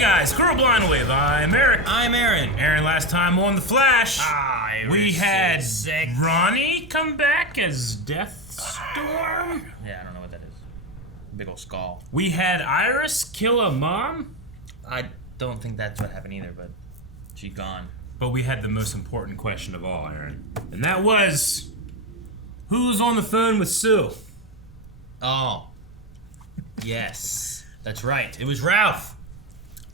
guys, Squirrel Blind Wave. I'm Eric. I'm Aaron. Aaron, last time on The Flash, we had sick. Ronnie come back as Deathstorm. Yeah, I don't know what that is. Big old skull. We had Iris kill a mom. I don't think that's what happened either, but she's gone. But we had the most important question of all, Aaron. And that was, who's on the phone with Sue? Oh. Yes. That's right. It was Ralph.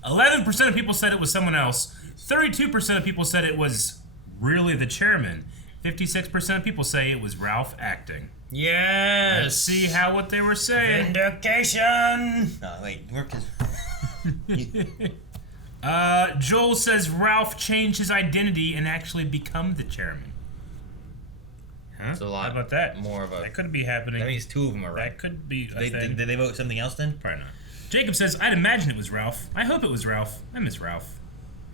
11% of people said it was someone else. 32% of people said it was really the chairman. 56% of people say it was Ralph acting. Yes. Let's see what they were saying. Vindication. No, wait. Joel says Ralph changed his identity and actually become the chairman. Huh? That's a lot. How about that? More of a. That could be happening. That means two of them are right. That could be a thing. Did they vote something else then? Probably not. Jacob says, I'd imagine it was Ralph. I hope it was Ralph. I miss Ralph.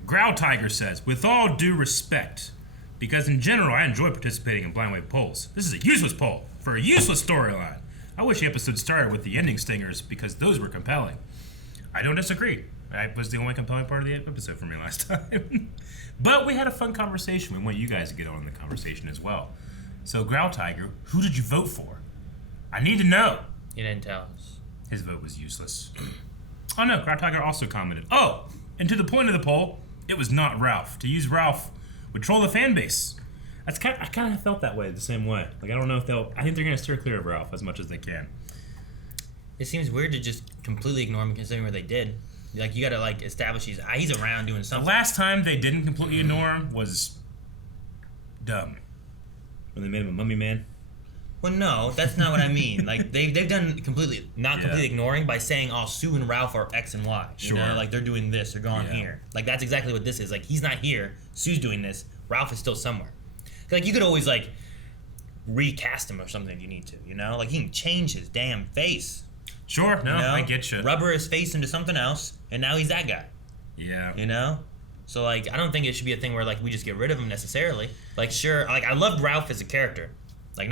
Growl Tiger says, with all due respect, because in general I enjoy participating in Blind Wave polls. This is a useless poll for a useless storyline. I wish the episode started with the ending stingers because those were compelling. I don't disagree. That was the only compelling part of the episode for me last time. But we had a fun conversation. We want you guys to get on in the conversation as well. So, Growl Tiger, who did you vote for? I need to know. You didn't tell us. His vote was useless. Oh no, Growl Tiger also commented, oh, and to the point of the poll, it was not Ralph. To use Ralph would troll the fan base. I kind of felt that way, the same way. Like, I don't know if I think they're going to steer clear of Ralph as much as they can. It seems weird to just completely ignore him considering what they did. Like, you gotta, like, establish he's around doing something. The last time they didn't completely ignore him was dumb. When they made him a mummy man. Well, no, that's not what I mean. Like, they've done completely ignoring by saying, oh, Sue and Ralph are X and Y. You know? Like, they're doing this, they're going here. Like, that's exactly what this is. Like, he's not here, Sue's doing this, Ralph is still somewhere. Like, you could always, like, recast him or something if you need to, you know? Like, he can change his damn face. Sure, no, you know? I get you. Rubber his face into something else, and now he's that guy. Yeah. You know? So, like, I don't think it should be a thing where, like, we just get rid of him necessarily. Like, sure, like, I loved Ralph as a character. Like,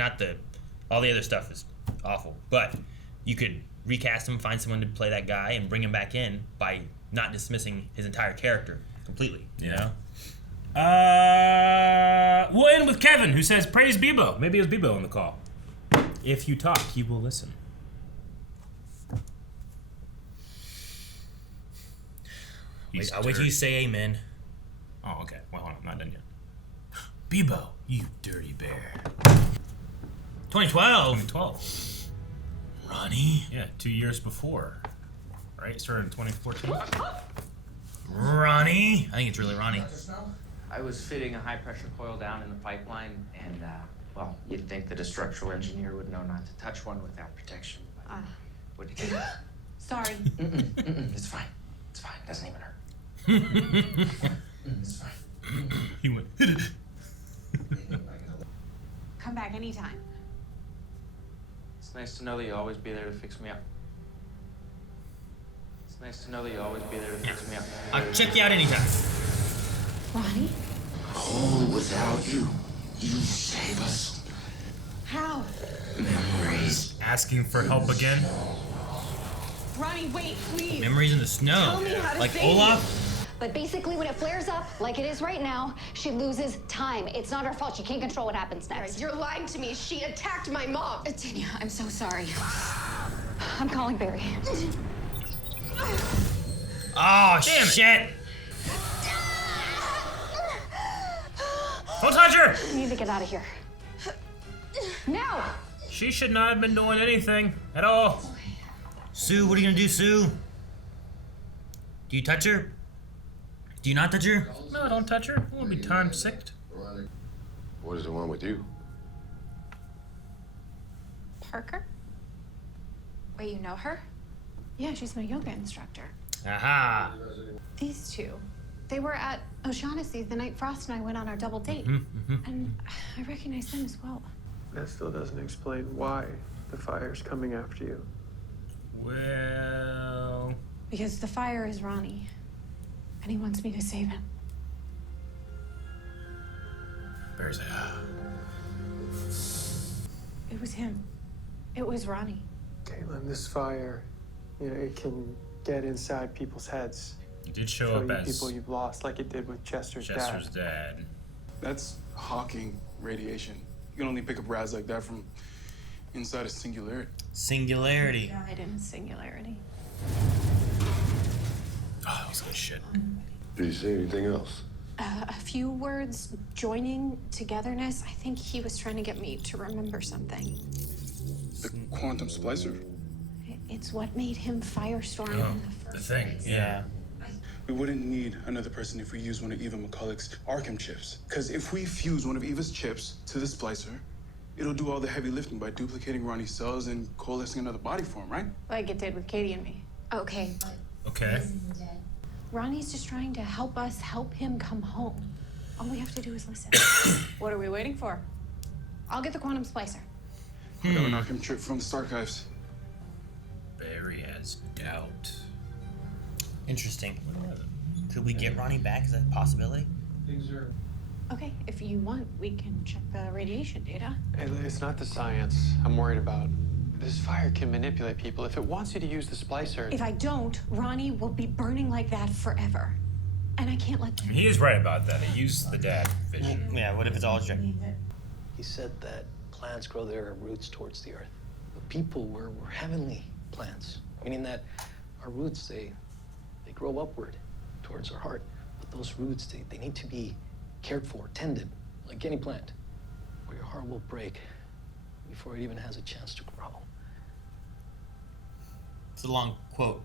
all the other stuff is awful. But you could recast him, find someone to play that guy, and bring him back in by not dismissing his entire character completely, you know? We'll end with Kevin, who says, praise Bebo. Maybe it was Bebo on the call. If you talk, he will listen. I'll wait till you say amen. Oh, okay. Well, hold on. Not done yet. Bebo, you dirty bear. 2012. Ronnie? Yeah, 2 years before. Right? Started in 2014. Ronnie? I think it's really Ronnie. I was fitting a high-pressure coil down in the pipeline, and, well, you'd think that a structural engineer would know not to touch one without protection. But would you? Sorry. It's fine. It's fine. It doesn't even hurt. It's fine. He went, Come back anytime. It's nice to know that you'll always be there to fix me up. It's nice to know that you'll always be there to fix me up. I'll check you out anytime. Ronnie? Oh, without you, you save us. How? Memories. asking for help again. Ronnie, wait, please. Memories in the snow. Tell me how to like save Olaf? But basically, when it flares up, like it is right now, she loses time. It's not her fault. She can't control what happens next. You're lying to me. She attacked my mom. Tanya, I'm so sorry. I'm calling Barry. Oh, shit! Don't touch her! We need to get out of here. Now! She should not have been doing anything at all. Sue, what are you gonna do, Sue? Do you touch her? Do you not touch her? No, don't touch her. We'll be time sicked. What is the one with you? Parker? Wait, you know her? Yeah, she's my yoga instructor. Aha! These two. They were at O'Shaughnessy the night Frost and I went on our double date. And I recognize them as well. That still doesn't explain why the fire's coming after you. Well... Because the fire is Ronnie. And he wants me to save him. Bear's like, It was him. It was Ronnie. Caitlin, this fire, it can get inside people's heads. He did show Show up you as people you've lost, like it did with Chester's dad. That's Hawking radiation. You can only pick up rads like that from inside a singularity. Singularity. Died in a singularity. Oh, he's good shit. Did you say anything else? A few words, joining, togetherness. I think he was trying to get me to remember something. The quantum splicer. It's what made him Firestorm in the first place. Yeah. We wouldn't need another person if we used one of Eva McCulloch's Arkham chips. Because if we fuse one of Eva's chips to the splicer, it'll do all the heavy lifting by duplicating Ronnie's cells and coalescing another body form, right? Like it did with Katie and me. Okay, but Okay. Ronnie's just trying to help us help him come home. All we have to do is listen. What are we waiting for? I'll get the quantum splicer. I got an Arkham chip from the Starchives. Barry has doubt. Interesting. Could we get Ronnie back? Is that a possibility? Okay, if you want, we can check the radiation data. It's not the science I'm worried about. This fire can manipulate people. If it wants you to use the splicer... If I don't, Ronnie will be burning like that forever. And I can't let that. He is right about that. He used the dad vision. Yeah, what if it's all just... He said that plants grow their roots towards the earth. But people were heavenly plants, meaning that our roots, they grow upward towards our heart. But those roots, they need to be cared for, tended, like any plant, or your heart will break before it even has a chance to grow. It's a long quote.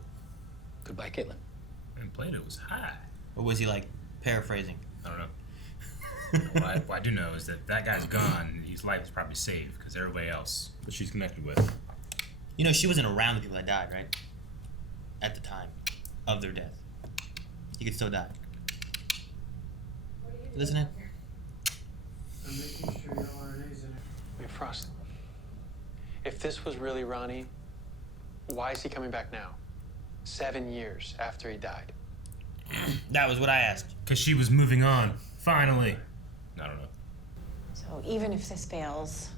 Goodbye, Caitlin. And Plato was high. Or was he like paraphrasing? I don't know. What I do know is that guy's gone and his life is probably saved because everybody else that she's connected with. You know, she wasn't around the people that died, right? At the time of their death. He could still die. Listening? I'm making sure your RNA's in it. Wait, Frost. If this was really Ronnie, why is he coming back now? 7 years after he died. That was what I asked. Because she was moving on. Finally. I don't know. So even if this fails,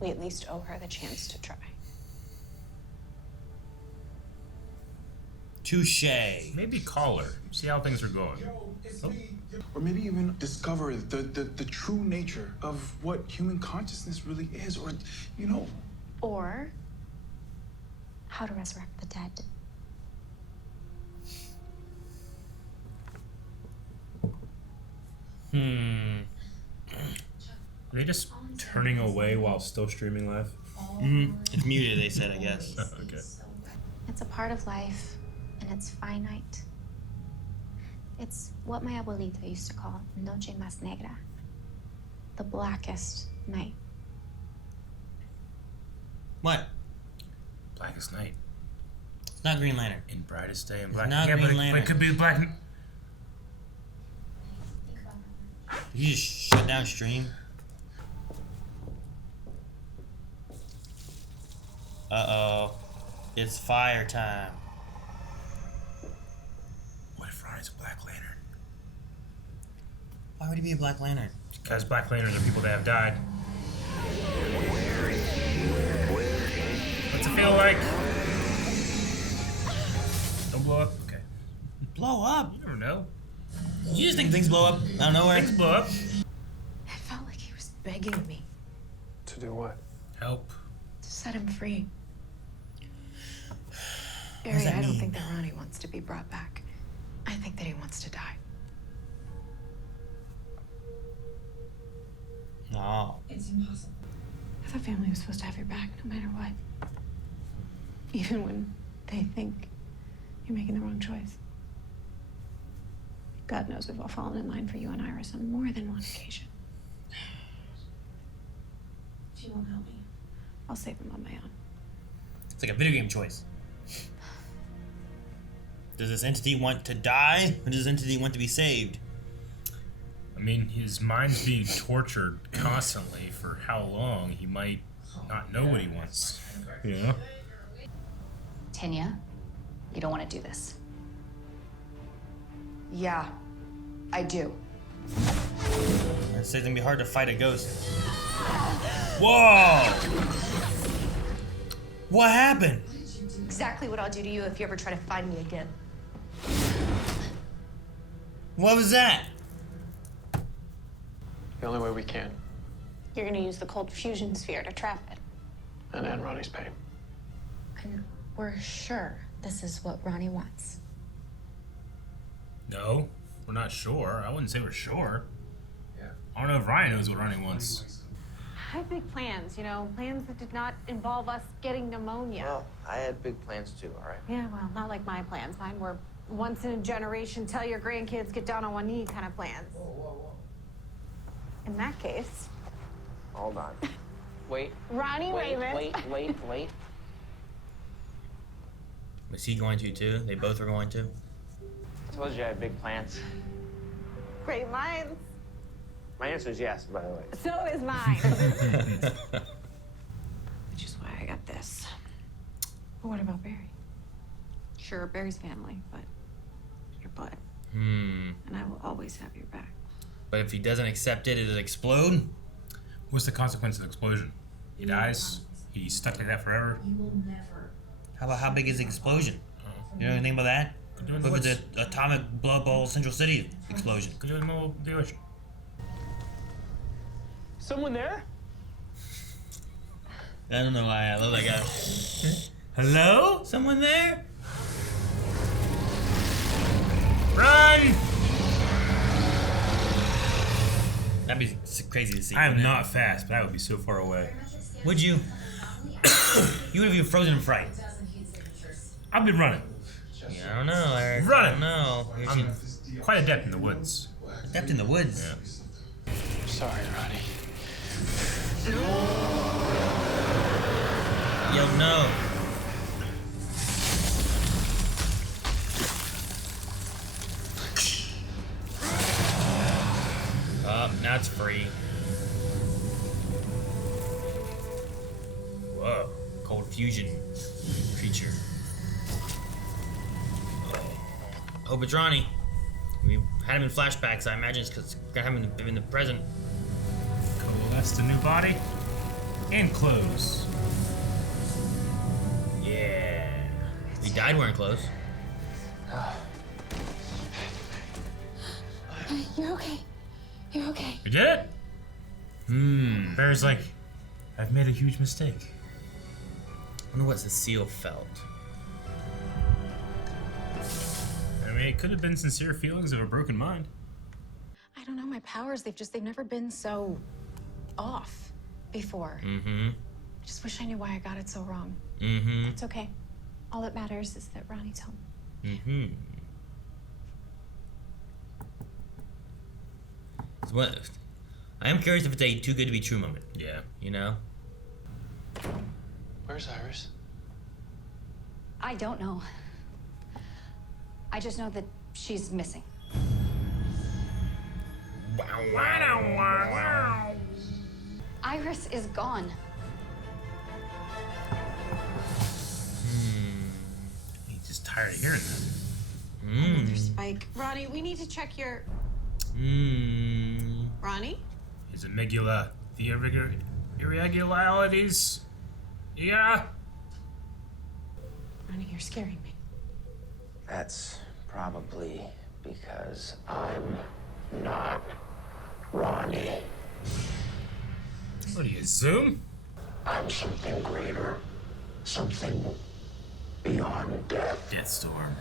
we at least owe her the chance to try. Touche. Maybe call her. See how things are going. Oh. Or maybe even discover the true nature of what human consciousness really is, or, you know. Or how to resurrect the dead. Are they just turning away while still streaming live? It's muted, they said, I guess. Okay. It's a part of life, and it's finite. It's what my abuelita used to call Noche Más Negra, the blackest night. What? Blackest night. It's not Green Lantern. In brightest day and black. not Yeah, Green but Lantern. it could be black. Did you just shut down stream? Uh-oh. It's fire time. What if Ronnie's a Black Lantern? Why would he be a Black Lantern? Because Black Lanterns are people that have died. What's it feel like? Don't blow up? Okay. Blow up? You never know. You just think things blow up out of nowhere? Things blow up. It felt like he was begging me To do what? Help. to set him free. does Barry, that I don't mean? think that Ronnie wants to be brought back. I think that he wants to die. No. It's impossible. I thought family was supposed to have your back no matter what. Even when they think you're making the wrong choice. God knows we've all fallen in line for you and Iris on more than one occasion. She won't help me. I'll save him on my own. It's like a video game choice. Does this entity want to die, or does this entity want to be saved? I mean, his mind's being tortured constantly for how long? He might not know what he wants. You know? Tanya, you don't want to do this. Yeah, I do. I'd say it's gonna be hard to fight a ghost. Whoa! What happened? Exactly what I'll do to you if you ever try to find me again. What was that? The only way we can. You're gonna use the cold fusion sphere to trap it. And end Ronnie's pain. And we're sure this is what Ronnie wants. No, we're not sure. I wouldn't say we're sure. Yeah. I don't know if Ryan knows what Ronnie wants. I had big plans, you know, plans that did not involve us getting pneumonia. Well, I had big plans too, all right? Yeah, well, not like my plans. Mine were once in a generation, tell your grandkids, get down on one knee kind of plans. Whoa. In that case, Hold on. Wait. Ronnie Raymond. Wait. Was he going to too? They both were going to? I told you I had big plans. Great minds. My answer is yes, by the way. So is mine. Which is why I got this. But what about Barry? Sure, Barry's family, but your blood. And I will always have your back. But if he doesn't accept it, it'll explode? What's the consequence of the explosion? He dies? He's stuck like that forever? How about how big is the explosion? You know anything about that? What was the atomic blood bowl Central City explosion? Could do it in the middle of the ocean. Someone there? I don't know why I love that guy. Hello? Someone there? Run! That'd be crazy to see. I am not fast, but I would be so far away. Would you? You would have been frozen in fright. I've been running. Yeah, I don't know, Eric. Running. I don't know. I'm quite adept in the woods. Adept in the woods? Yeah. Sorry, Ronnie. Yo, no. Now it's free. Whoa. Cold fusion creature. Hope it's Ronnie. We had him in flashbacks. I imagine it's because it's gonna have him in the present. Coalesce the new body and clothes. Yeah. He died wearing clothes. You're okay. You're okay. You did it? Bear's like, I've made a huge mistake. I wonder what Cecile felt. I mean, it could have been sincere feelings of a broken mind. I don't know, my powers, they've never been so off before. Mm-hmm. I just wish I knew why I got it so wrong. Mm-hmm. It's okay. All that matters is that Ronnie's home. Mm-hmm. So what? I am curious if it's a too good to be true moment. Yeah. You know? Where's Iris? I don't know. I just know that she's missing. Iris is gone. He's just tired of hearing that. Another spike. Ronnie, we need to check your... Ronnie? His amygdala. The irregularities. Yeah. Ronnie, you're scaring me. That's probably because I'm not Ronnie. What are you, Zoom? I'm something greater. Something beyond death. Deathstorm.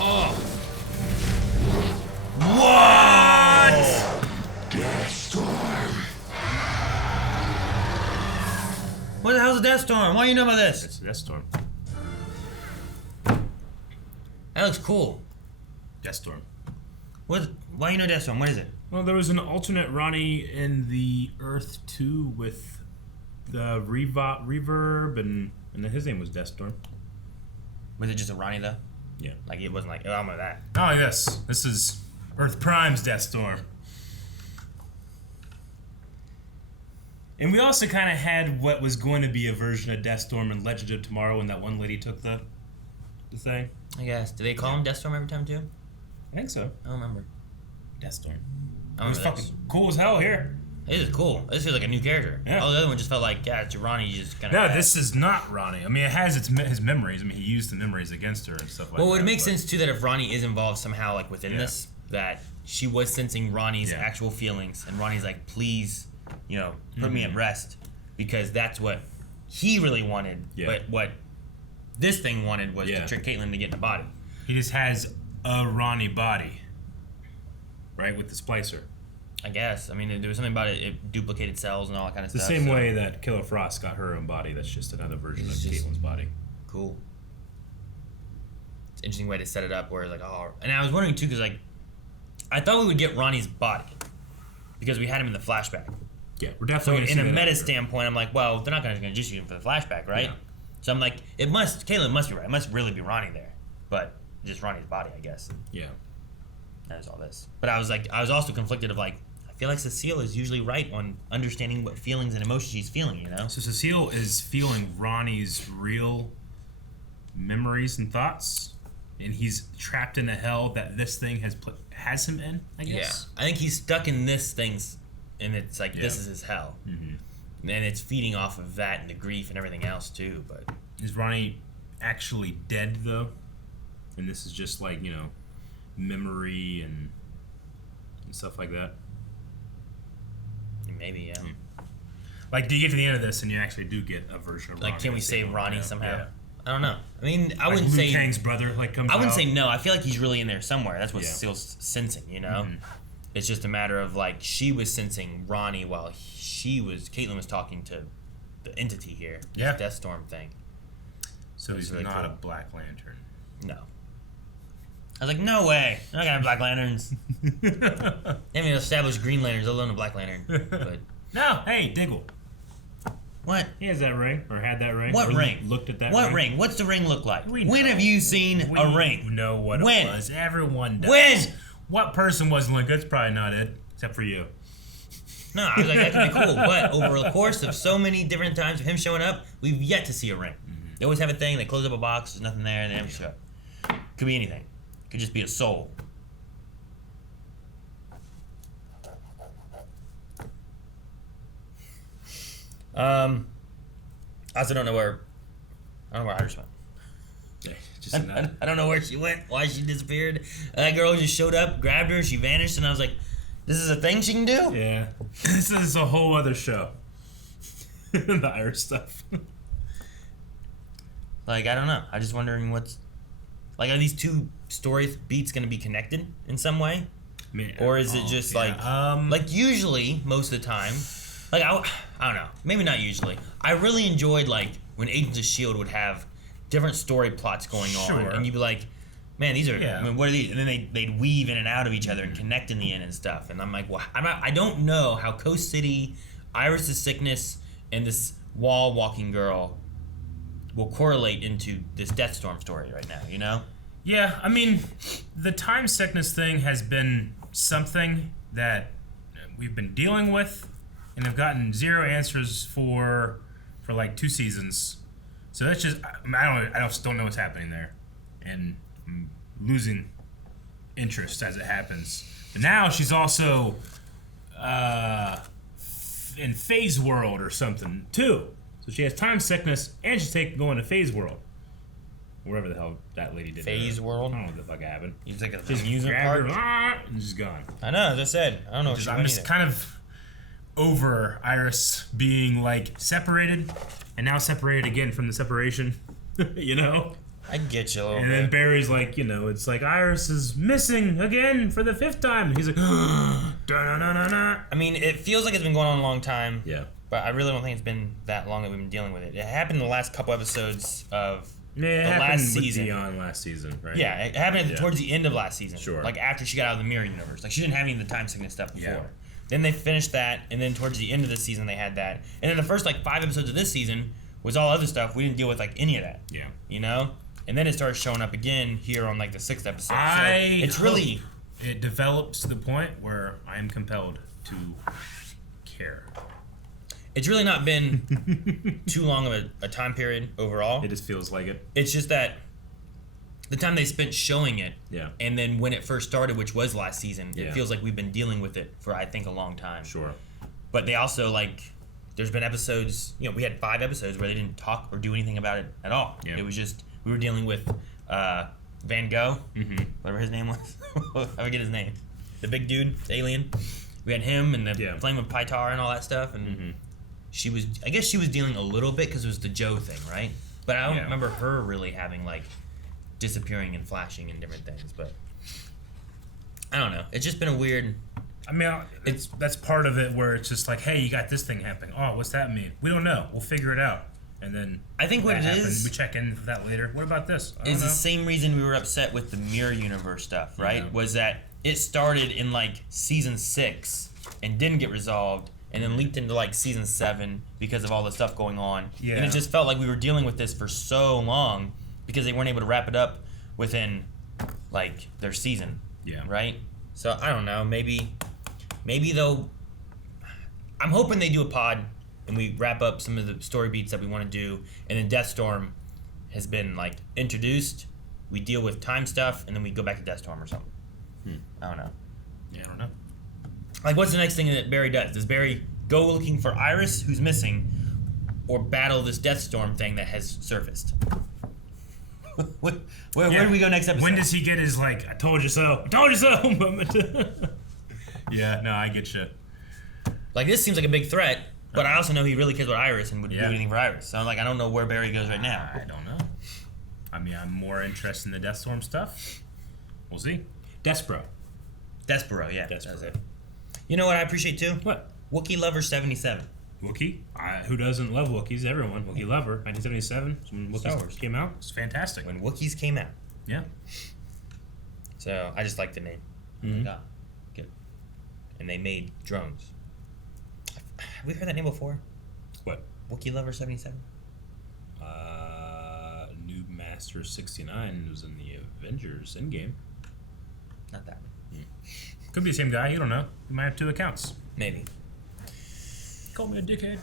Oh! What? Deathstorm. What the hell's a Deathstorm? Why do you know about this? It's a Deathstorm. That looks cool. Deathstorm. What? Why do you know Deathstorm? What is it? Well, there was an alternate Ronnie in the Earth 2 with the reverb, and then his name was Deathstorm. Was it just a Ronnie though? Yeah. Like it wasn't like, oh, I'm with that. Oh, yes. This is Earth Prime's Deathstorm. And we also kind of had what was going to be a version of Deathstorm in Legend of Tomorrow when that one lady took the thing. I guess. Do they call him Deathstorm every time too? I think so. I don't remember. Deathstorm. I It was remember fucking cool as hell here. This is cool. This feels like a new character. Yeah. All the other one just felt like, yeah, it's Ronnie. You just kind of. No, this is not Ronnie. I mean, it has his memories. I mean, he used the memories against her and stuff like that. Well, it makes sense too that if Ronnie is involved somehow, like within this, that she was sensing Ronnie's actual feelings, and Ronnie's like, please, put me at rest, because that's what he really wanted. Yeah. But what this thing wanted was to trick Caitlin to get in the body. He just has a Ronnie body, right, with the splicer. I guess. I mean, there was something about it. It duplicated cells and all that kind of stuff. The same way that Killer Frost got her own body. That's just another version of Caitlin's body. Cool. It's an interesting way to set it up where, like, and I was wondering, too, because, like, I thought we would get Ronnie's body because we had him in the flashback. Yeah, we're definitely So, in a meta standpoint, I'm like, well, they're not going to just use him for the flashback, right? Yeah. So I'm like, Caitlin must be right. It must really be Ronnie there. But just Ronnie's body, I guess. Yeah. That is all this. But I was also conflicted of, like, I feel like Cecile is usually right on understanding what feelings and emotions she's feeling, So Cecile is feeling Ronnie's real memories and thoughts, and he's trapped in a hell that this thing has him in, I guess. Yeah. I think he's stuck in this thing's, and it's like, this is his hell. Mm-hmm. And it's feeding off of that and the grief and everything else, too. But is Ronnie actually dead, though? And this is just like, memory and stuff like that? Maybe, yeah. Like, do you get to the end of this and you actually do get a version of Ronnie? Like, can we save Ronnie somehow? Yeah. I don't know. I mean, I like wouldn't say... Liu Kang's brother, comes out? I wouldn't say no. I feel like he's really in there somewhere. That's what Cecile's sensing, Mm-hmm. It's just a matter of, like, she was sensing Ronnie while Caitlin was talking to the entity here. Yeah. This Deathstorm thing. So he's really not a Black Lantern. No. I was like, no way. I'm not gonna have Black Lanterns. They haven't even established Green Lanterns, let alone a Black Lantern. But no, hey, Diggle. What? He has that ring, or had that ring. What ring? Looked at that What ring. ring? What's the ring look like? When have you seen a ring? We know what it was. Everyone does. When? What person wasn't like, that's probably not it, except for you. No, I was like, that could be cool. But over the course of so many different times of him showing up, we've yet to see a ring. Mm-hmm. They always have a thing, they close up a box, there's nothing there, and they never show up. Could be anything. Could just be a soul. I also don't know where Iris went. I don't know where she went, why she disappeared. That girl just showed up, grabbed her, she vanished, and I was like, this is a thing she can do? Yeah. This is a whole other show. The Iris stuff. Like, I don't know. I'm just wondering are these two story beats going to be connected in some way? Or is it just like usually, most of the time, like, I don't know. Maybe not usually. I really enjoyed, like, when Agents of S.H.I.E.L.D. would have different story plots going on. And you'd be like, man, these are, I mean, what are these? And then they'd weave in and out of each other and connect in the end and stuff. And I'm like, well, I don't know how Coast City, Iris' sickness, and this wall walking girl will correlate into this Deathstorm story right now, Yeah, I mean, the time sickness thing has been something that we've been dealing with and have gotten zero answers for like 2 seasons. So that's just, I just don't know what's happening there. And I'm losing interest as it happens. But now she's also in Phase World or something, too. So she has time sickness and she's going to Phase World. Wherever the hell that lady did. Phase World? I don't know what the fuck happened. You think it's just amusement park? And she's gone. I know, as I said. I don't know I'm just kind of over Iris being, like, separated and now separated again from the separation. I get you a little bit. And then Barry's like, it's like Iris is missing again for the 5th time. And he's like, da-na-na-na-na. I mean, it feels like it's been going on a long time. Yeah. But I really don't think it's been that long that we've been dealing with it. It happened in the last couple episodes of the last season. Dion last season, right? Yeah, it happened towards the end of last season. Sure. Like after she got out of the mirror universe. Like she didn't have any of the time sickness stuff before. Yeah. Then they finished that, and then towards the end of the season they had that. And then the first 5 episodes of this season was all other stuff. We didn't deal with any of that. Yeah. And then it started showing up again here on the 6th episode. It develops to the point where I am compelled to care. It's really not been too long of a time period overall. It just feels like it. It's just that the time they spent showing it, and then when it first started, which was last season, it feels like we've been dealing with it for, I think, a long time. Sure. But they also, like, there's been episodes, we had 5 episodes where they didn't talk or do anything about it at all. Yeah. It was just, we were dealing with Van Gogh, whatever his name was. I forget his name. The big dude, the alien. We had him and the Flame of Pytar and all that stuff. And I guess she was dealing a little bit because it was the Joe thing, right? But I don't remember her really having, like, disappearing and flashing and different things. But I don't know. It's just been a weird... I mean, that's part of it where it's just like, hey, you got this thing happening. Oh, what's that mean? We don't know. We'll figure it out. And then I think what it is, we check in with that later. What about this? Is the same reason we were upset with the Mirror Universe stuff, right? Yeah. Was that it started in like season 6 and didn't get resolved, and then leaked into like season 7 because of all the stuff going on. Yeah. And it just felt like we were dealing with this for so long because they weren't able to wrap it up within like their season. Yeah. Right? So I don't know, maybe they'll... I'm hoping they do a pod and we wrap up some of the story beats that we want to do, and then Deathstorm has been like introduced, we deal with time stuff, and then we go back to Deathstorm or something. I don't know. Yeah, I don't know. Like, what's the next thing that Barry does? Does Barry go looking for Iris, who's missing, or battle this Deathstorm thing that has surfaced? Where do we go next episode? When does he get his, like, I told you so moment? Yeah, no, I get you. Like, this seems like a big threat, but I also know he really cares about Iris and would do anything for Iris. So I'm like, I don't know where Barry goes right now. I don't know. I mean, I'm more interested in the Deathstorm stuff. We'll see. Despero, yeah. That's it. You know what I appreciate too? What? Wookiee Lover 77. Wookiee? Who doesn't love Wookiees? Everyone. Wookiee Lover, 1977. When Wookiees came out. It's fantastic. When Wookiees came out. Yeah. So I just like the name. Mm-hmm. God. Good. And they made drones. Have we heard that name before? What? Wookiee Lover 77? New Master 69 was in the Avengers Endgame. Not that one. Could be the same guy. You don't know. He might have 2 accounts. Maybe. Call me a dickhead.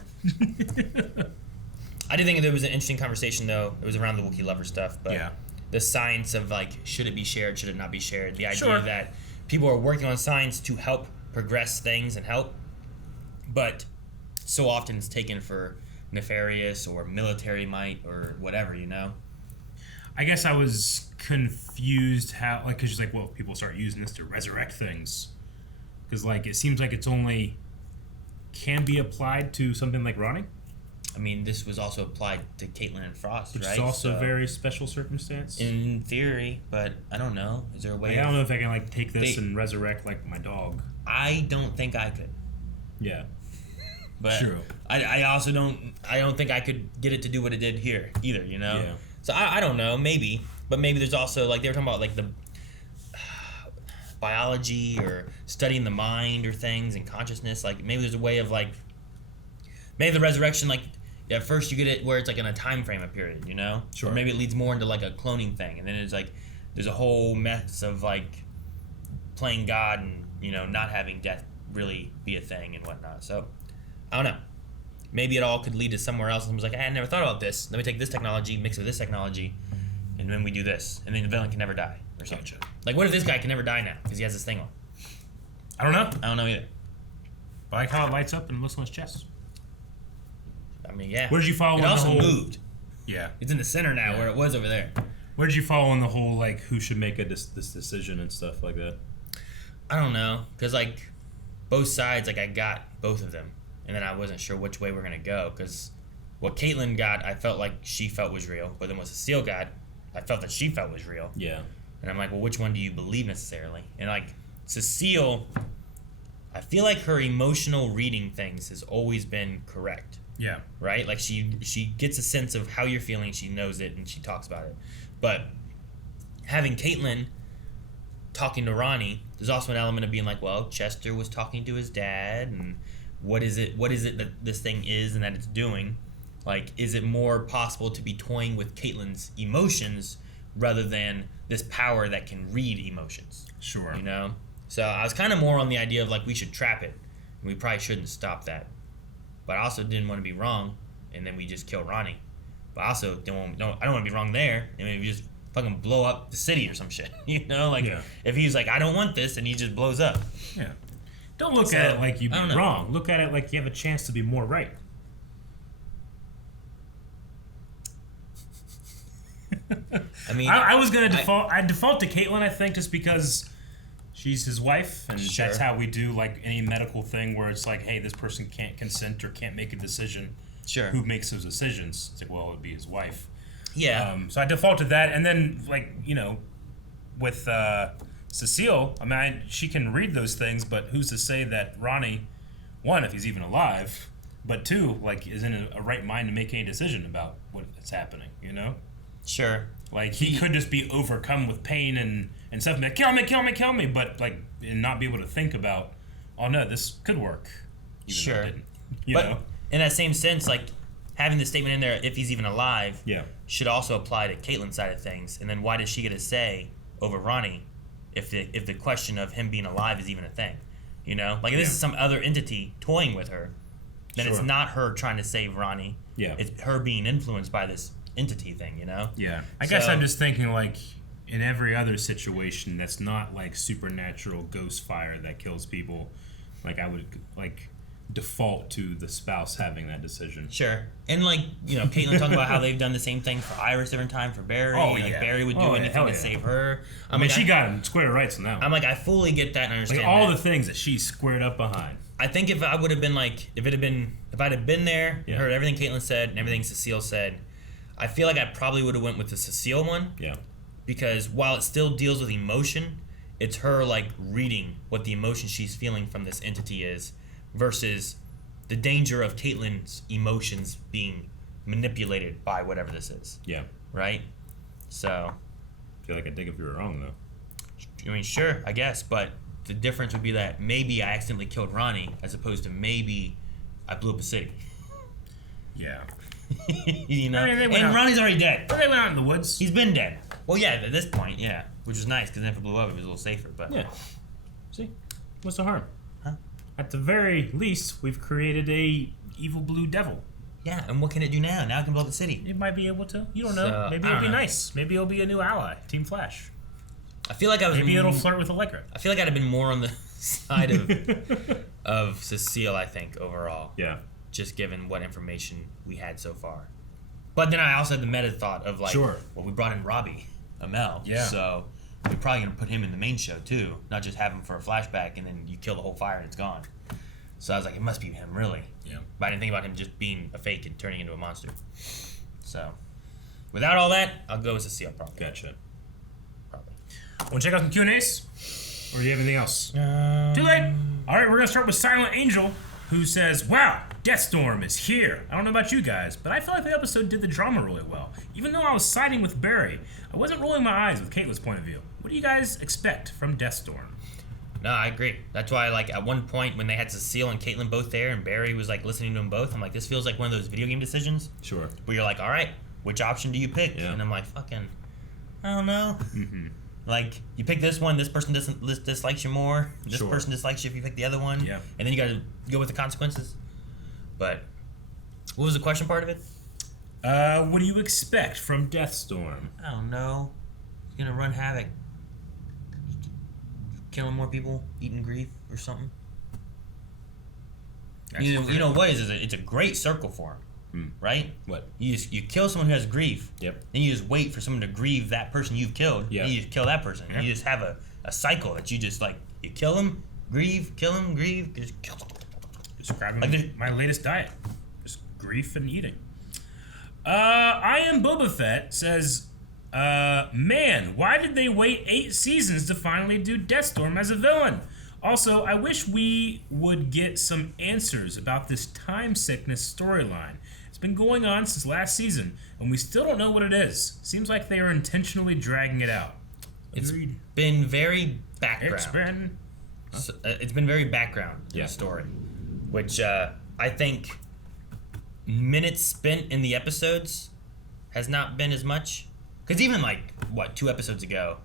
I did think there was an interesting conversation, though. It was around the Wookiee Lover stuff, but the science of, like, should it be shared, should it not be shared? The idea that people are working on science to help progress things and help, but so often it's taken for nefarious or military might or whatever, you know? I guess I was confused how, like, because she's like, well, people start using this to resurrect things. Because, like, it seems like it's only can be applied to something like Ronnie. I mean, this was also applied to Caitlin and Frost, which right? Which is also a very special circumstance. In theory, but I don't know. Is there a way? Like, I don't know if I can, like, take this and resurrect, like, my dog. I don't think I could. Yeah. But true. I also don't think I could get it to do what it did here either, you know? Yeah. So I don't know, maybe. But maybe there's also, like, they were talking about, like, the biology or studying the mind or things and consciousness. Like, maybe there's a way of, like, maybe the resurrection, like, at first you get it where it's, like, in a time frame, a period, you know? Sure. Or maybe it leads more into, like, a cloning thing. And then it's, like, there's a whole mess of, like, playing God and, you know, not having death really be a thing and whatnot. So, I don't know. Maybe it all could lead to somewhere else. And someone's like, I never thought about this. Let me take this technology, mix it with this technology, and then we do this. And then the villain can never die or something. Gotcha. Like, what if this guy can never die now because he has this thing on? I don't know. I don't know either. But I like how it lights up and looks on his chest. I mean, yeah. Where did you follow it on also the whole... moved. Yeah. It's in the center now where it was over there. Where did you follow on the whole, like, who should make this decision and stuff like that? I don't know. Because, like, both sides, like, I got both of them. And then I wasn't sure which way we're going to go. Because what Caitlin got, I felt like she felt was real. But then what Cecile got, I felt that she felt was real. Yeah. And I'm like, well, which one do you believe necessarily? And, like, Cecile, I feel like her emotional reading things has always been correct. Yeah. Right? Like, she gets a sense of how you're feeling. She knows it, and she talks about it. But having Caitlin talking to Ronnie, there's also an element of being like, well, Chester was talking to his dad, and what is it that this thing is and that it's doing? Like, is it more possible to be toying with Caitlin's emotions rather than this power that can read emotions? Sure. You know? So I was kind of more on the idea of, like, we should trap it, and we probably shouldn't stop that. But I also didn't want to be wrong, and then we just kill Ronnie. But I also I don't want to be wrong there, and maybe we just fucking blow up the city or some shit. You know? Like, if he's like, I don't want this, and he just blows up. Yeah. Don't look at it like you've been wrong. Look at it like you have a chance to be more right. I mean, I was gonna default. I default to Caitlin, I think, just because she's his wife, and that's how we do like any medical thing where it's like, hey, this person can't consent or can't make a decision. Sure. Who makes those decisions? It's like, well, it would be his wife. Yeah. So I defaulted that, and then like with Cecile, I mean, she can read those things, but who's to say that Ronnie, one, if he's even alive, but two, like, is in a right mind to make any decision about what's happening, Sure. Like, he could just be overcome with pain and stuff, and be like, kill me, kill me, kill me, but, like, and not be able to think about, oh, no, this could work. Even though it didn't, but in that same sense, like, having the statement in there, if he's even alive, should also apply to Caitlin's side of things. And then why does she get a say over Ronnie if the question of him being alive is even a thing? Like, if this is some other entity toying with her, then it's not her trying to save Ronnie. Yeah. It's her being influenced by this entity thing, Yeah. I guess I'm just thinking, like, in every other situation that's not, like, supernatural ghost fire that kills people, like, I would, like, default to the spouse having that decision. Sure. And, like, Caitlin talking about how they've done the same thing for Iris different time, for Barry. Oh, like, Barry would do anything to save her. I mean, she got him square rights on that one. I'm like, I fully get that and understand like, all the things that she squared up behind. I think if I would have been like, if I'd have been there, heard everything Caitlin said and everything Cecile said, I feel like I probably would have went with the Cecile one. Yeah. Because while it still deals with emotion, it's her, like, reading what the emotion she's feeling from this entity is versus the danger of Caitlin's emotions being manipulated by whatever this is. Yeah. Right? So. I feel like I'd dig if you were wrong, though. I mean, sure, I guess, but the difference would be that maybe I accidentally killed Ronnie as opposed to maybe I blew up a city. Yeah. I mean, Ronnie's already dead. But they went out in the woods. He's been dead. Well, yeah, at this point, yeah. Which was nice, because then if it blew up, it was a little safer, but... Yeah. See? What's the harm? Huh? At the very least, we've created a evil blue devil. Yeah, and what can it do now? Now it can blow up the city. It might be able to. You don't know. Maybe it'll be nice. Maybe it'll be a new ally. Team Flash. I feel like I was... Maybe it'll flirt with Allegra. I feel like I'd have been more on the side of Cecile, I think, overall. Yeah. Just given what information we had so far. But then I also had the meta thought of, like, well, we brought in Robbie Amell. Yeah. So we're probably going to put him in the main show, too. Not just have him for a flashback and then you kill the whole fire and it's gone. So I was like, it must be him, really. Yeah. But I didn't think about him just being a fake and turning into a monster. So, without all that, I'll go with Cecile, probably. Gotcha. Probably. Want to check out some Q&As? Or do you have anything else? Too late. All right, we're going to start with Silent Angel, who says, wow, Deathstorm is here. I don't know about you guys, but I felt like the episode did the drama really well. Even though I was siding with Barry, I wasn't rolling my eyes with Caitlin's point of view. What do you guys expect from Deathstorm? No, I agree. That's why, like, at one point when they had Cecile and Caitlin both there and Barry was, like, listening to them both, I'm like, this feels like one of those video game decisions. Sure. Where you're like, all right, which option do you pick? Yeah. And I'm like, fucking, I don't know. Mm-hmm. Like, you pick this one, this person dislikes you more. This person dislikes you if you pick the other one. Yeah. And then you gotta go with the consequences. But, what was the question part of it? What do you expect from Deathstorm? I don't know. He's gonna run havoc. Killing more people, eating grief, or something. You know what is it's a great circle for him, right? What? You kill someone who has grief. Yep. Then you just wait for someone to grieve that person you've killed. Yeah. And you just kill that person. Yep. And you just have a cycle that you just, like, you kill them, grieve, just kill them. Describing like my latest diet. Just grief and eating. I Am Boba Fett says, man, why did they wait 8 seasons to finally do Deathstorm as a villain? Also, I wish we would get some answers about this time sickness storyline. It's been going on since last season, and we still don't know what it is. Seems like they are intentionally dragging it out. Agreed. It's been very background. It's been very background in the story, which I think minutes spent in the episodes has not been as much. Because even, like, 2 episodes ago,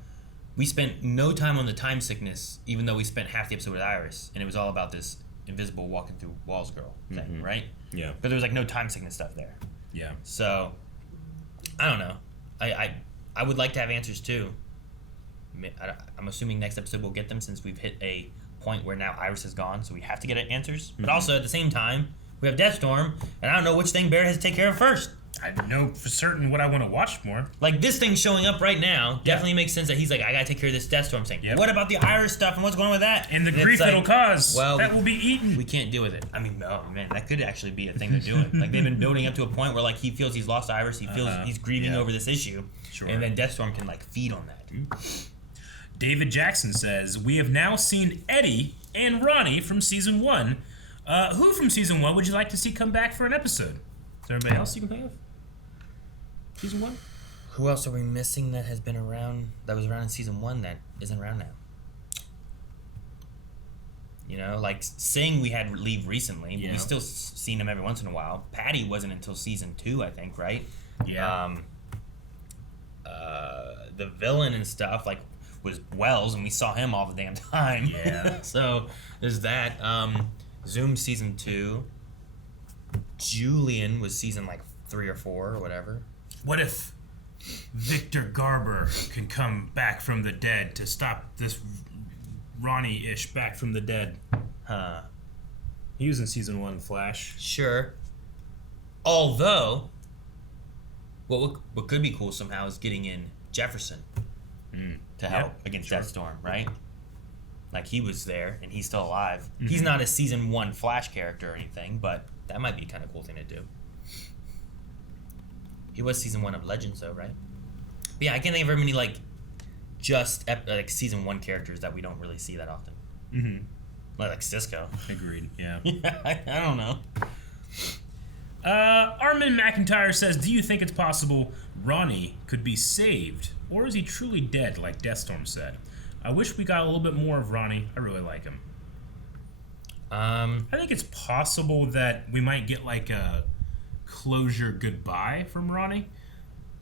we spent no time on the time sickness, even though we spent half the episode with Iris, and it was all about this invisible walking through walls girl thing, right? Yeah. But there was, like, no time sickness stuff there. Yeah. So, I don't know. I would like to have answers, too. I'm assuming next episode we'll get them since we've hit a point where now Iris is gone, so we have to get answers. But also at the same time, we have Deathstorm, and I don't know which thing Barry has to take care of first. I know for certain what I want to watch more. Like, this thing showing up right now definitely makes sense that he's like, I gotta take care of this Deathstorm thing. Yep. What about the Iris stuff and what's going on with that? And the grief it'll cause. Well, that will be eaten. We can't deal with it. I mean, oh man, that could actually be a thing they're doing. Like, they've been building up to a point where, like, he feels he's lost Iris, he feels he's grieving over this issue. Sure. And then Deathstorm can, like, feed on that. David Jackson says, we have now seen Eddie and Ronnie from Season 1. Who from Season 1 would you like to see come back for an episode? Is there anybody else you can think of? Season 1? Who else are we missing that has been around, that was around in Season 1 that isn't around now? You know, like, Singh we had leave recently, but we still seen him every once in a while. Patty wasn't until Season 2, I think, right? Yeah. The villain and stuff, like, was Wells, and we saw him all the damn time. Yeah. So, there's that. Zoom Season 2. Julian was Season, like, 3 or 4 or whatever. What if Victor Garber can come back from the dead to stop this Ronnie-ish back from the dead? Huh. He was in Season 1 Flash. Sure. Although, what could be cool somehow is getting in Jefferson to help against Deathstorm, right? Like, he was there, and he's still alive. Mm-hmm. He's not a Season 1 Flash character or anything, but that might be a kind of cool thing to do. He was Season 1 of Legends, though, right? But yeah, I can't think of very many, like, like, Season 1 characters that we don't really see that often. Mm-hmm. Like Cisco. Agreed, yeah. I don't know. Armin McIntyre says, do you think it's possible Ronnie could be saved? Or is he truly dead, like Deathstorm said? I wish we got a little bit more of Ronnie. I really like him. I think it's possible that we might get, like, a closure goodbye from Ronnie.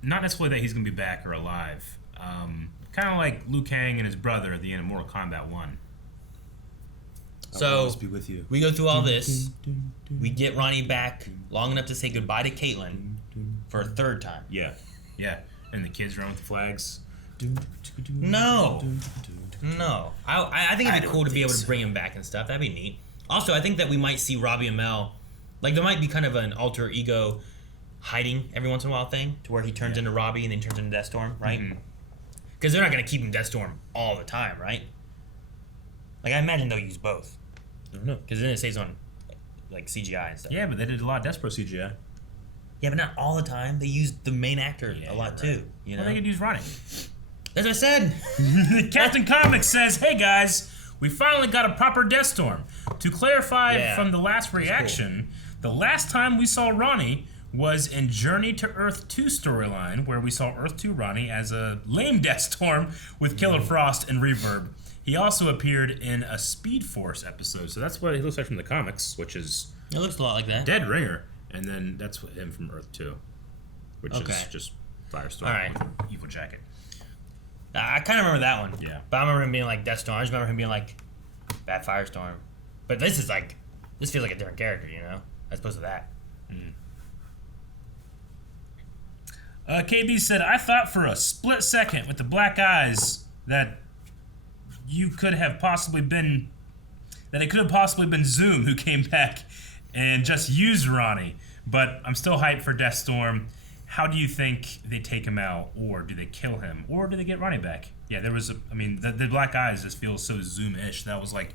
Not necessarily that he's going to be back or alive. Kind of like Liu Kang and his brother at the end of Mortal Kombat 1. So, be with you. We go through all this. We get Ronnie back long enough to say goodbye to Caitlin for a third time. Yeah. Yeah. And the kids run with the flags. No. I think it'd be cool to be able to bring him back and stuff. That'd be neat. Also, I think that we might see Robbie and Mel. Like, there might be kind of an alter ego hiding every once in a while thing to where he turns into Robbie and then turns into Deathstorm, right? Because they're not going to keep him Deathstorm all the time, right? Like, I imagine they'll use both. I don't know. Because then it stays on, like, CGI and stuff. Yeah, but they did a lot of Despero CGI. Yeah, but not all the time. They used the main actor a lot, too. You know? Well, they could use Ronnie. As I said. Captain Comics says, hey, guys, we finally got a proper Deathstorm. To clarify from the last reaction, the last time we saw Ronnie was in Journey to Earth 2 storyline, where we saw Earth 2 Ronnie as a lame Deathstorm with Killer Frost and Reverb. He also appeared in a Speed Force episode, so that's what he looks like from the comics, which is... It looks a lot like that. Dead Ringer, and then that's him from Earth 2, which is just Firestorm with an evil jacket. I kind of remember that one. Yeah. But I remember him being like Deathstorm. I just remember him being like Bad Firestorm. But this is like... This feels like a different character, you know? As opposed to that. KB said, I thought for a split second with the black eyes that you could have possibly been... That it could have possibly been Zoom who came back and just used Ronnie. But I'm still hyped for Deathstorm. How do you think they take him out? Or do they kill him? Or do they get Ronnie back? Yeah, there was... the black eyes just feel so Zoom-ish. That was like...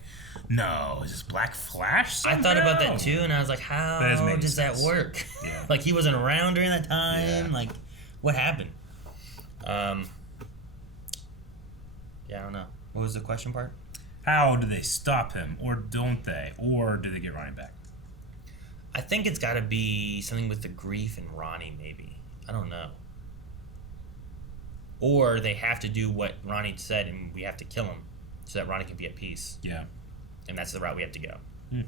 No, is this Black Flash somehow? I thought about that too, and I was like, how does that work? Yeah. Like, he wasn't around during that time? Yeah. Like, what happened? Yeah, I don't know. What was the question part? How do they stop him? Or don't they? Or do they get Ronnie back? I think it's got to be something with the grief and Ronnie, maybe. I don't know. Or they have to do what Ronnie said, and we have to kill him so that Ronnie can be at peace. Yeah. And that's the route we have to go. You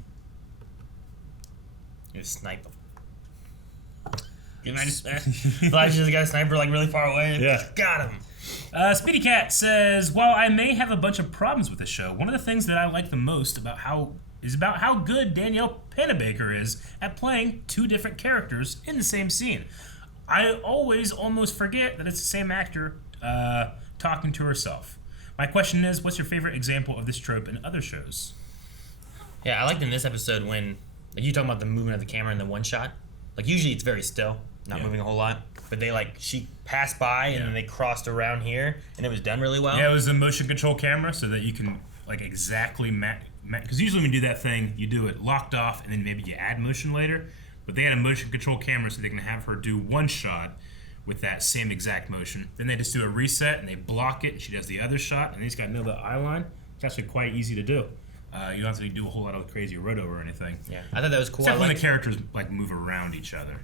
just snipe him. Can you imagine that? Flash just got a sniper like really far away. Yeah. Got him. Speedy Cat says, while I may have a bunch of problems with the show, one of the things that I like the most about how good Danielle Panabaker is at playing two different characters in the same scene. I always almost forget that it's the same actor talking to herself. My question is, what's your favorite example of this trope in other shows? Yeah, I liked in this episode when, like, you talking about the movement of the camera in the one shot. Like, usually it's very still, not moving a whole lot. But they, like, she passed by and then they crossed around here, and it was done really well. Yeah, it was a motion control camera so that you can, like, exactly because usually when you do that thing, you do it locked off and then maybe you add motion later. But they had a motion control camera so they can have her do one shot with that same exact motion. Then they just do a reset and they block it, and she does the other shot, and they just got to know the eye line. It's actually quite easy to do. You don't have to do a whole lot of crazy roto or anything. Yeah, I thought that was cool. Except when the characters like move around each other.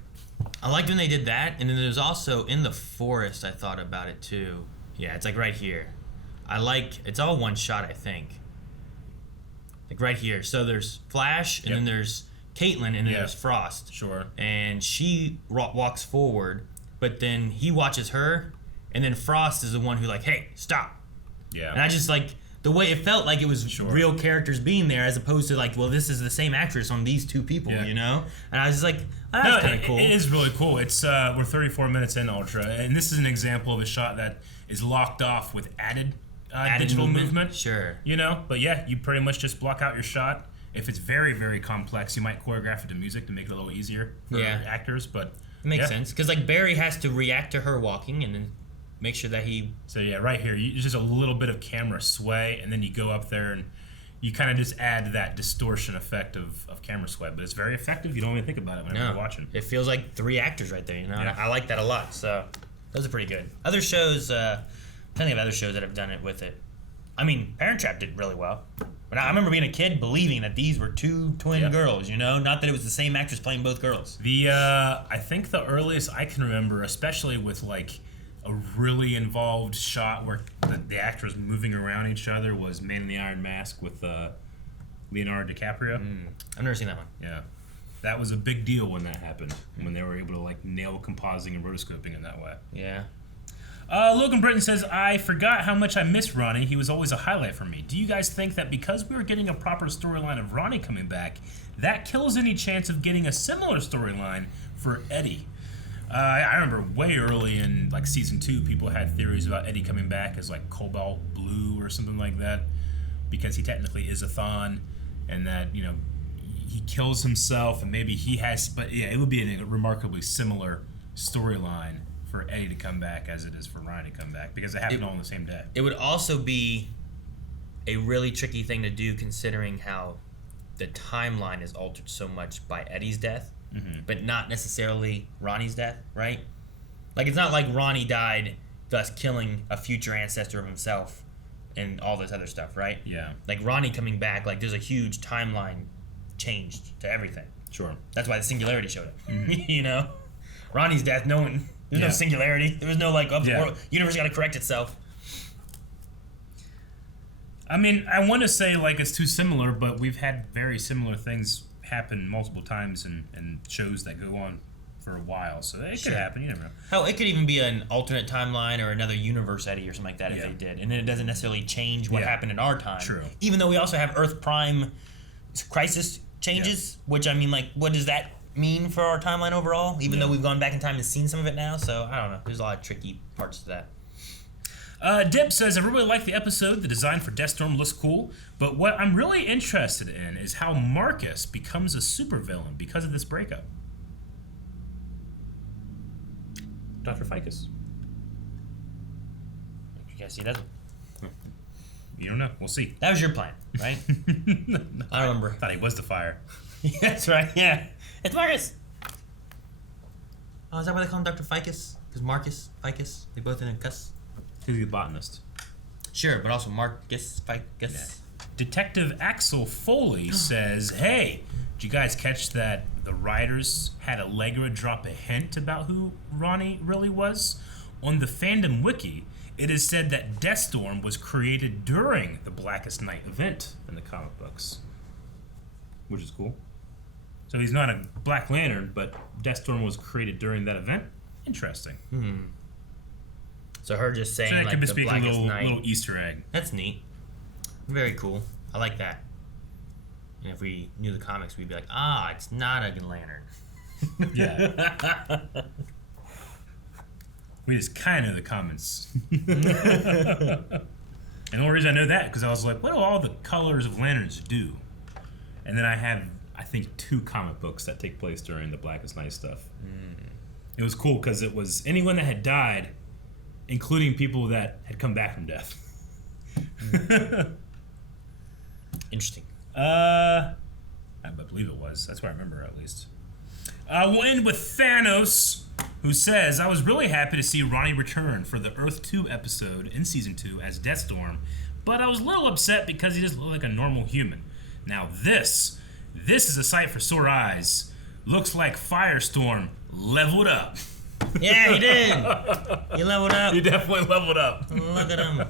I liked when they did that, and then there's also in the forest. I thought about it too. Yeah, it's like right here. It's all one shot, I think. Like right here. So there's Flash, and then there's Caitlin, and then there's Frost. Sure. And she walks forward, but then he watches her, and then Frost is the one who like, hey, stop. Yeah. And I just like the way it felt like it was real characters being there, as opposed to like, well, this is the same actress on these two people, you know? And I was just like, oh, that's kind of cool. It is really cool. It's we're 34 minutes in Ultra, and this is an example of a shot that is locked off with added digital movement. Sure. You know, but yeah, you pretty much just block out your shot. If it's very, very complex, you might choreograph it to music to make it a little easier for actors, but it makes sense, because like Barry has to react to her walking and then make sure that he... So yeah, right here, just a little bit of camera sway, and then you go up there and you kind of just add that distortion effect of camera sway, but it's very effective. You don't even think about it whenever you're watching. It feels like three actors right there, you know? Yeah. I like that a lot, so those are pretty good. Other shows, plenty of other shows that have done it with it. I mean, Parent Trap did really well. But I remember being a kid believing that these were two twin girls, you know? Not that it was the same actress playing both girls. I think the earliest I can remember, especially with like a really involved shot where the actors moving around each other, was Man in the Iron Mask with Leonardo DiCaprio. I've never seen that one. Yeah. That was a big deal when that happened, when they were able to like nail compositing and rotoscoping in that way. Yeah. Logan Britton says, I forgot how much I miss Ronnie. He was always a highlight for me. Do you guys think that because we were getting a proper storyline of Ronnie coming back, that kills any chance of getting a similar storyline for Eddie? I remember way early in like season 2, people had theories about Eddie coming back as like Cobalt Blue or something like that, because he technically is a Thon, and that, you know, he kills himself and maybe he has, but yeah, it would be a remarkably similar storyline for Eddie to come back as it is for Ryan to come back, because it happened all on the same day. It would also be a really tricky thing to do, considering how the timeline is altered so much by Eddie's death, but not necessarily Ronnie's death, right? Like, it's not like Ronnie died, thus killing a future ancestor of himself and all this other stuff, right? Yeah. Like, Ronnie coming back, like, there's a huge timeline changed to everything. Sure. That's why the singularity showed up. You know? Ronnie's death, there's no singularity. There was no, like, universe got to correct itself. I mean, I want to say, like, it's too similar, but we've had very similar things happen multiple times in shows that go on for a while, so it could happen. You never know. Hell, it could even be an alternate timeline or another universe Eddie or something like that if they did, and then it doesn't necessarily change what happened in our time. True. Even though we also have Earth Prime Crisis changes, which, I mean, like, what does that mean for our timeline overall? Even though we've gone back in time and seen some of it now, so I don't know. There's a lot of tricky parts to that. Dip says, I really like the episode. The design for Deathstorm looks cool, but what I'm really interested in is how Marcus becomes a supervillain because of this breakup. Dr. Ficus. You guys see that? You don't know. We'll see. That was your plan, right? I remember. I thought he was the fire. That's right, yeah. It's Marcus! Oh, is that why they call him Dr. Ficus? Because Marcus, Ficus, they both in a cuss? He's the botanist. Sure, but also Marcus, Ficus. Yeah. Detective Axel Foley says, hey, did you guys catch that the writers had Allegra drop a hint about who Ronnie really was? On the fandom wiki, it is said that Deathstorm was created during the Blackest Night event in the comic books, which is cool. So he's not a Black Lantern, but Deathstorm was created during that event. Interesting. So her just saying, so that like, could be the speaking Blackest Night. Little Easter egg. That's neat. Very cool. I like that. And if we knew the comics, we'd be like, it's not a Green Lantern. Yeah. We just kind of know the comments. And the only reason I know that because I was like, what do all the colors of lanterns do? And then I have, I think, 2 comic books that take place during the Blackest Night stuff. It was cool because it was anyone that had died, including people that had come back from death. Interesting. I believe it was. That's what I remember, at least. We'll end with Thanos, who says, I was really happy to see Ronnie return for the Earth 2 episode in Season 2 as Deathstorm, but I was a little upset because he just looked like a normal human. Now this is a sight for sore eyes. Looks like Firestorm leveled up. Yeah, he did. He leveled up. He definitely leveled up. Look at him.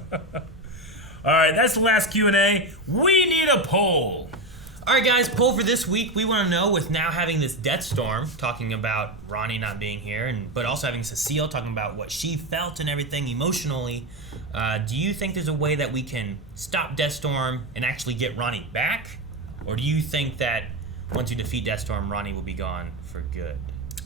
All right, that's the last Q&A. We need a poll. All right, guys, poll for this week. We want to know, with now having this Deathstorm, talking about Ronnie not being here, but also having Cecile talking about what she felt and everything emotionally, do you think there's a way that we can stop Deathstorm and actually get Ronnie back? Or do you think that once you defeat Deathstorm, Ronnie will be gone for good?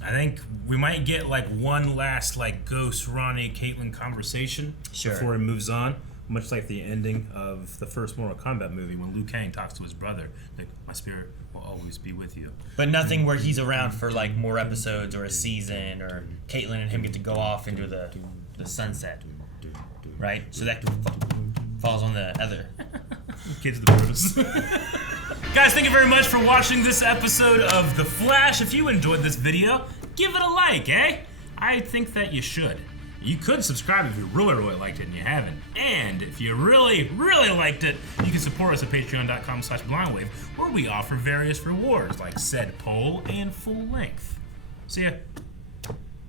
I think we might get like one last like Ghost Ronnie Caitlin conversation before he moves on. Much like the ending of the first Mortal Kombat movie when Liu Kang talks to his brother, like, my spirit will always be with you. But nothing where he's around for like more episodes or a season, or Caitlin and him get to go off into the sunset, right? So that falls on the other. Kids of the Brutus. Guys, thank you very much for watching this episode of The Flash. If you enjoyed this video, give it a like, eh? I think that you should. You could subscribe if you really, really liked it and you haven't. And if you really, really liked it, you can support us at patreon.com/blindwave, where we offer various rewards like said poll and full length. See ya.